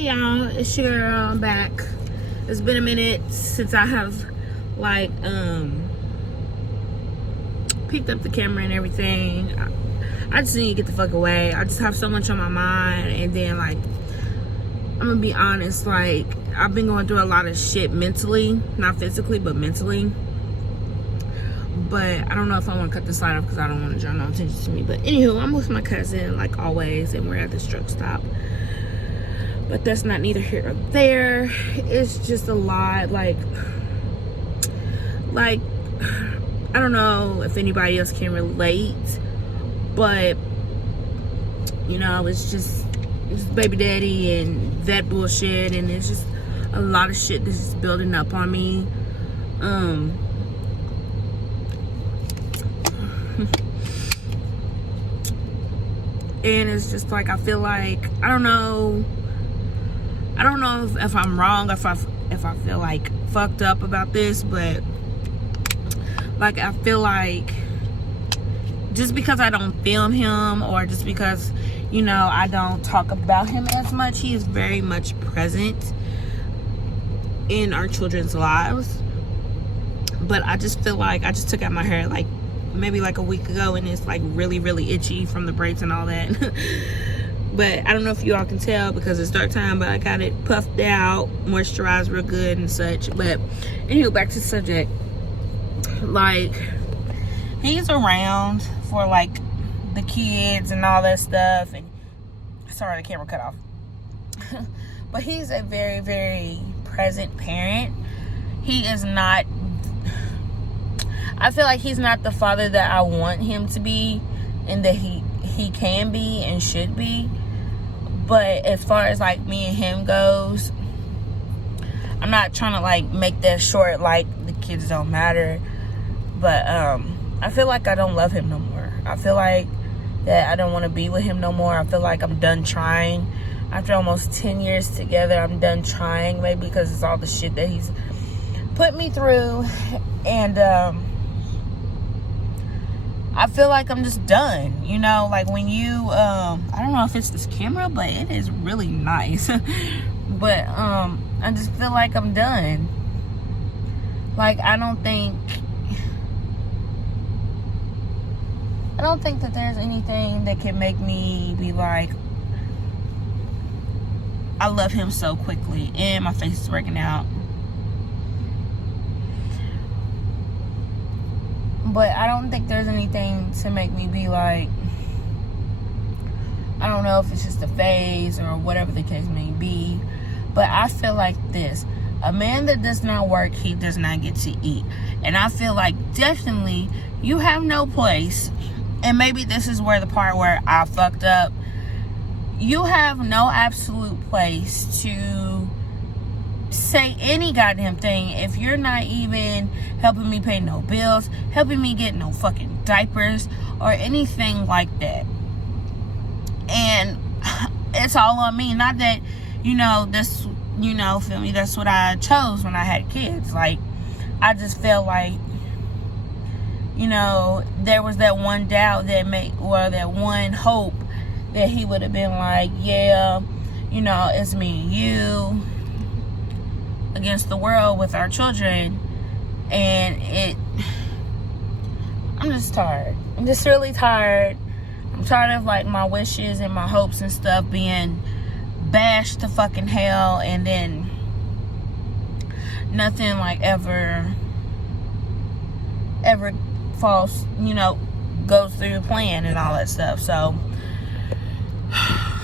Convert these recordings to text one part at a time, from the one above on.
Hey y'all, it's your girl. I'm back. It's been a minute since I have picked up the camera and everything. I just need to get the fuck away. I just have so much on my mind, and then I'm gonna be honest, I've been going through a lot of shit mentally, not physically but mentally. But I don't know if I want to cut this line off because I don't want to draw no attention to me. But anywho, I'm with my cousin like always, and we're at this truck stop. But that's not neither here or there. It's just a lot. Like I don't know if anybody else can relate, but it's just baby daddy and that bullshit, and it's just a lot of shit that's just building up on me. And it's just I feel like I don't know if I'm wrong, if I feel fucked up about this, but I feel like just because I don't film him, or just because I don't talk about him as much, he is very much present in our children's lives. But I just feel like I just took out my hair maybe a week ago, and it's really, really itchy from the braids and all that. But I don't know if you all can tell because it's dark time, but I got it puffed out, moisturized real good and such. But anyway, back to the subject. He's around for the kids and all that stuff, and sorry the camera cut off. But he's a very, very present parent. He is not, I feel like he's not the father that I want him to be, and that he can be and should be. But as far as me and him goes, I'm not trying to make that short, the kids don't matter. But I feel like I don't love him no more. I feel like that I don't want to be with him no more. I feel like I'm done trying. After almost 10 years together, I'm done trying, maybe because it's all the shit that he's put me through. And I feel like I'm just done, when you, I don't know if it's this camera, but it is really nice. But I just feel like I'm done. I don't think that there's anything that can make me be I love him so quickly, and my face is working out. But I don't think there's anything to make me be I don't know if it's just a phase or whatever the case may be. But I feel like this. A man that does not work, he does not get to eat. And I feel definitely you have no place. And maybe this is where the part where I fucked up. You have no absolute place to say any goddamn thing if you're not even helping me pay no bills, helping me get no fucking diapers or anything like that. And it's all on me. Not that this feel me, that's what I chose when I had kids. I just felt there was that one doubt that one hope that he would have been yeah, it's me and you against the world with our children. And I'm just tired. I'm just really tired. I'm tired of my wishes and my hopes and stuff being bashed to fucking hell, and then nothing ever falls, goes through the plan and all that stuff. So I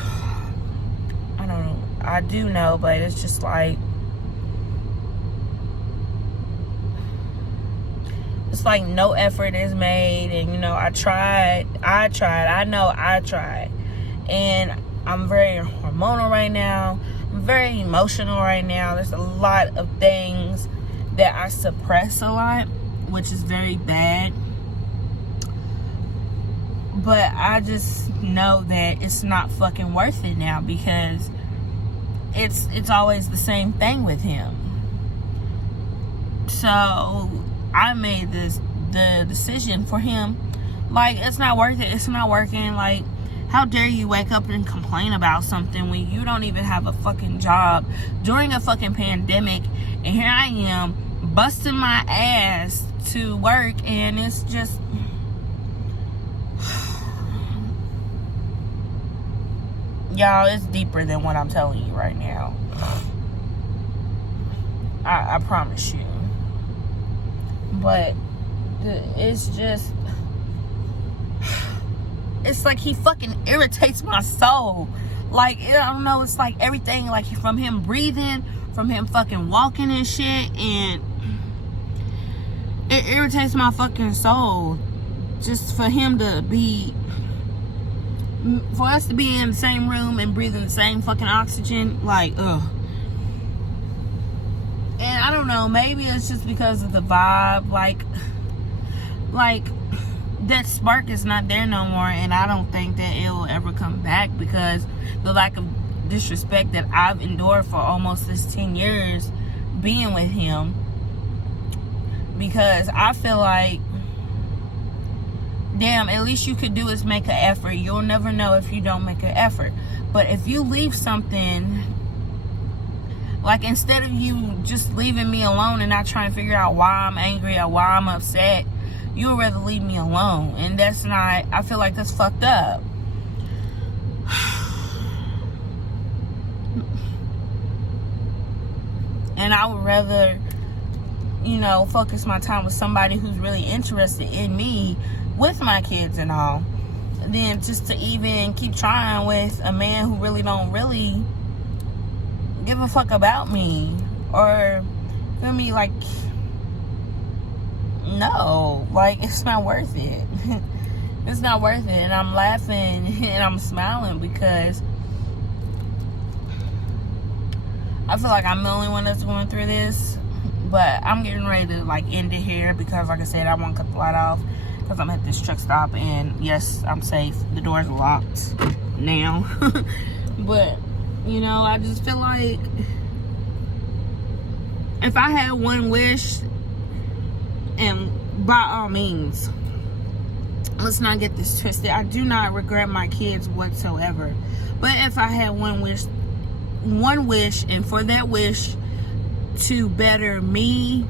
don't know. I do know, but it's just it's no effort is made. And I tried, and I'm very hormonal right now. I'm very emotional right now. There's a lot of things that I suppress a lot, which is very bad. But I just know that it's not fucking worth it now, because it's always the same thing with him. So I made the decision for him. It's not worth it. It's not working. How dare you wake up and complain about something when you don't even have a fucking job during a fucking pandemic? And here I am busting my ass to work, and it's just... Y'all, it's deeper than what I'm telling you right now. I promise you. But it's just... It's like he fucking irritates my soul. Like, I don't know, it's like everything, like from him breathing, from him fucking walking and shit, and it irritates my fucking soul. Just for him to be... For us to be in the same room and breathing the same fucking oxygen, like, ugh. And I don't know, maybe it's just because of the vibe, like that spark is not there no more, and I don't think that it will ever come back because the lack of disrespect that I've endured for almost this 10 years being with him. Because I feel like, damn, at least you could do is make an effort. You'll never know if you don't make an effort. But if you leave something, like instead of you just leaving me alone and not trying to figure out why I'm angry or why I'm upset, you would rather leave me alone. And that's not, I feel like that's fucked up. And I would rather, you know, focus my time with somebody who's really interested in me with my kids and all, than just to even keep trying with a man who really don't really give a fuck about me. Or, feel me, like, no, like, it's not worth it. It's not worth it. And I'm laughing and I'm smiling because I feel like I'm the only one that's going through this. But I'm getting ready to, like, end it here because, like I said, I want to cut the light off because I'm at this truck stop, and yes, I'm safe. The door's locked now. But, you know, I just feel like if I had one wish, and by all means, let's not get this twisted, I do not regret my kids whatsoever. But if I had one wish, and for that wish to better me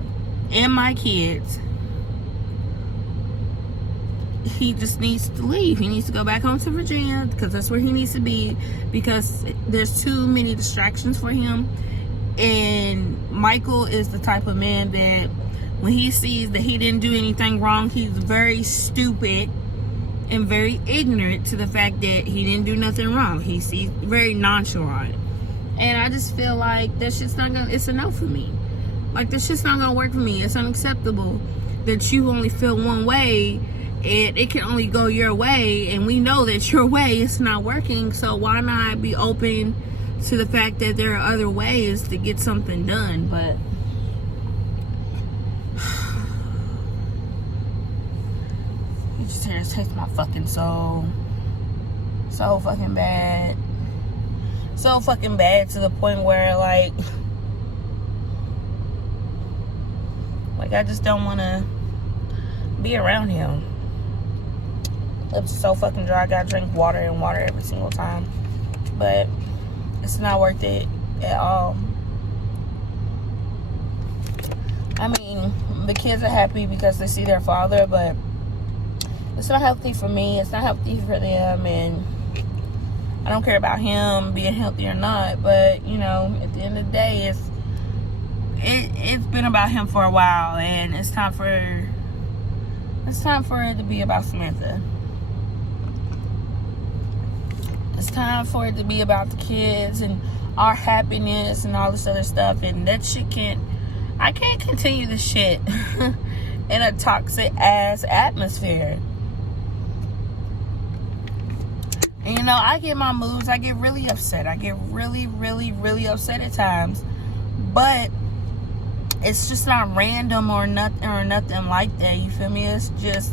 and my kids, he just needs to leave. He needs to go back home to Virginia because that's where he needs to be, because there's too many distractions for him. And Michael is the type of man that when he sees that he didn't do anything wrong, he's very stupid and very ignorant to the fact that he didn't do nothing wrong. He's very nonchalant. And I just feel like that shit's not gonna, it's a no for me. Like, this shit's not gonna work for me. It's unacceptable that you only feel one way and it can only go your way, and we know that your way is not working. So why not be open to the fact that there are other ways to get something done? But it just takes my fucking soul so fucking bad. So fucking bad to the point where like I just don't want to be around him. It's so fucking dry. I gotta drink water and water every single time, but it's not worth it at all. I mean, the kids are happy because they see their father, but it's not healthy for me. It's not healthy for them, and I don't care about him being healthy or not. But you know, at the end of the day, it's been about him for a while, and it's time for it to be about Samantha. It's time for it to be about the kids and our happiness and all this other stuff. And that shit I can't continue this shit in a toxic ass atmosphere. And you know, I get my moods. I get really upset. I get really, really, really upset at times. But it's just not random or nothing like that. You feel me? It's just,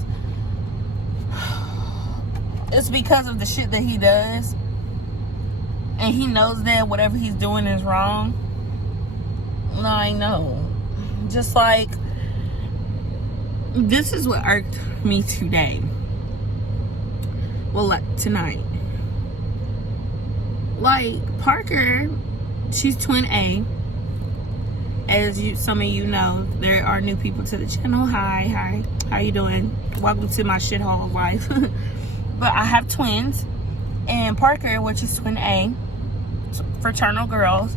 it's because of the shit that he does. And he knows that whatever he's doing is wrong. No, I know. Just like, this is what irked me today. Well, like tonight. like Parker, she's twin A. As some of you know, there are new people to the channel. Hi, how you doing? Welcome to my shithole of life. But I have twins, and Parker, which is twin A, fraternal girls,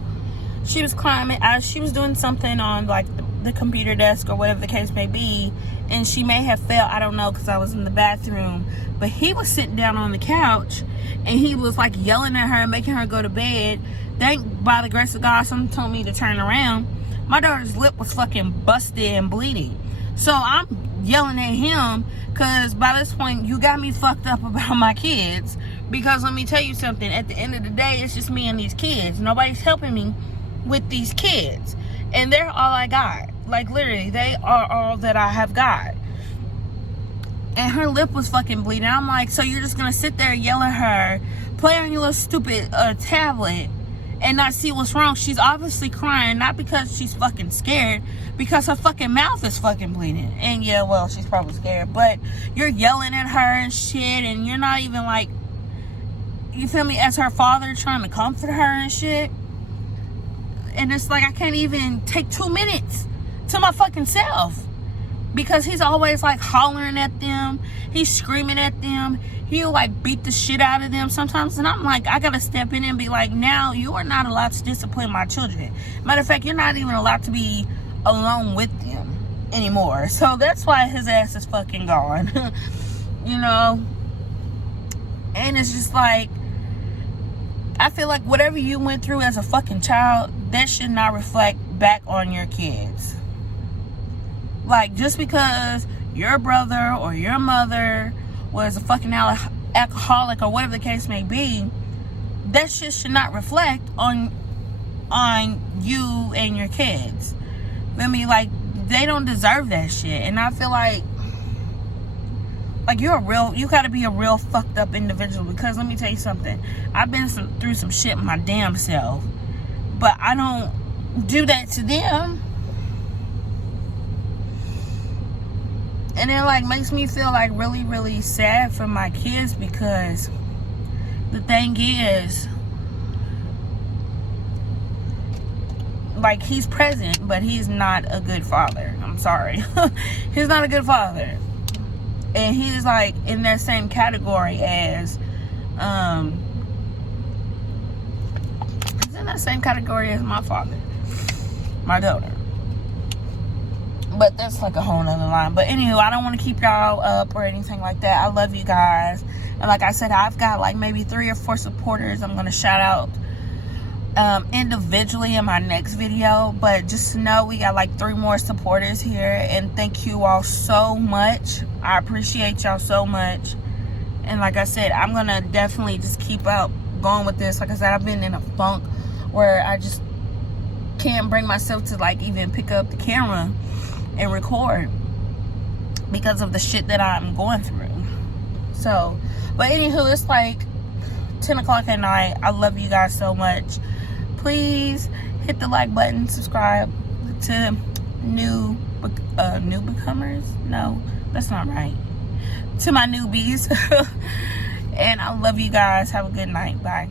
she was climbing as she was doing something on like the computer desk or whatever the case may be, and she may have fell. I don't know, because I was in the bathroom. But he was sitting down on the couch, and he was like yelling at her, making her go to bed. By the grace of God, someone told me to turn around. My daughter's lip was fucking busted and bleeding. So I'm yelling at him, because by this point, you got me fucked up about my kids. Because let me tell you something, at the end of the day, it's just me and these kids. Nobody's helping me with these kids. And they're all I got. Like, literally, they are all that I have got. And her lip was fucking bleeding. I'm like, so you're just gonna sit there and yell at her, play on your little stupid tablet, and not see what's wrong? She's obviously crying, not because she's fucking scared, because her fucking mouth is fucking bleeding. And yeah, well, she's probably scared, but you're yelling at her and shit, and you're not even like, you feel me, as her father trying to comfort her and shit. And it's like, I can't even take 2 minutes to my fucking self, because he's always like hollering at them, he's screaming at them, he'll like beat the shit out of them sometimes. And I'm like, I gotta step in and be like, now you are not allowed to discipline my children. Matter of fact, you're not even allowed to be alone with them anymore. So that's why his ass is fucking gone. You know? And it's just like, I feel like whatever you went through as a fucking child, that should not reflect back on your kids. Like, just because your brother or your mother was a fucking alcoholic or whatever the case may be, that shit should not reflect on you and your kids. I mean, like, they don't deserve that shit. And I feel like you gotta be a real fucked up individual. Because let me tell you something, I've been through some shit my damn self, but I don't do that to them. And it like makes me feel like really, really sad for my kids, because the thing is, like, he's present, but he's not a good father. I'm sorry. He's not a good father. And he's like in that same category as he's in that same category as my father, my daughter. But that's like a whole nother line. But anywho, I don't want to keep y'all up or anything like that. I love you guys. And like I said, I've got like maybe 3 or 4 supporters I'm going to shout out individually in my next video. But just know we got like 3 more supporters here. And thank you all so much. I appreciate y'all so much. And like I said, I'm going to definitely just keep up going with this. Like I said, I've been in a funk where I just can't bring myself to like even pick up the camera and record because of the shit that I'm going through. So, but anywho, it's like 10 o'clock at night. I love you guys so much. Please hit the like button, subscribe to newcomers. No, that's not right. To my newbies. And I love you guys. Have a good night. Bye.